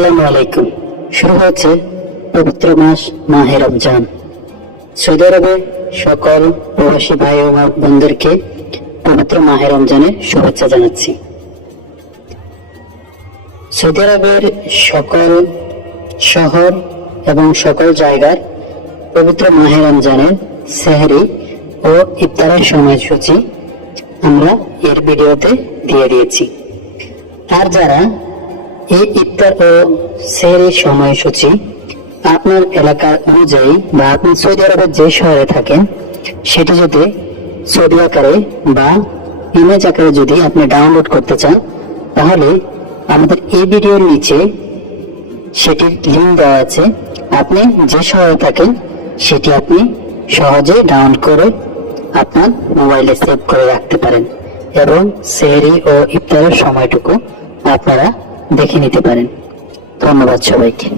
আসসালামু আলাইকুম। শুরু হচ্ছে পবিত্র মাস মাহে রমজান। সৌদি আরবে সকল প্রবাসী ভাই ও বোনদেরকে পবিত্র মাহে রমজানের শুভেচ্ছা জানাচ্ছি। সৌদি আরবের সকল শহর এবং সকল জায়গার পবিত্র মাহে রমজানের সেহরি ও ইফতারের সময়সূচি আমরা এর ভিডিওতে দিয়ে দিয়েছি। আর যারা এই ইফতার ও সেহরির সময়সূচি আপনার এলাকা অনুযায়ী বা আপনি সৌদি আরবের যে শহরে থাকেন সেটি যদি ছবি আকারে বা ইমেজ আকারে যদি আপনি ডাউনলোড করতে চান, তাহলে আমাদের এই ভিডিওর নিচে সেটির লিঙ্ক দেওয়া আছে। আপনি যে শহরে থাকেন সেটি আপনি সহজে ডাউনলোড করে আপনার মোবাইলে সেভ করে রাখতে পারেন এবং সেহরি ও ইফতারের সময়টুকু আপনারা দেখে নিতে পারেন। ধন্যবাদ সবাইকে।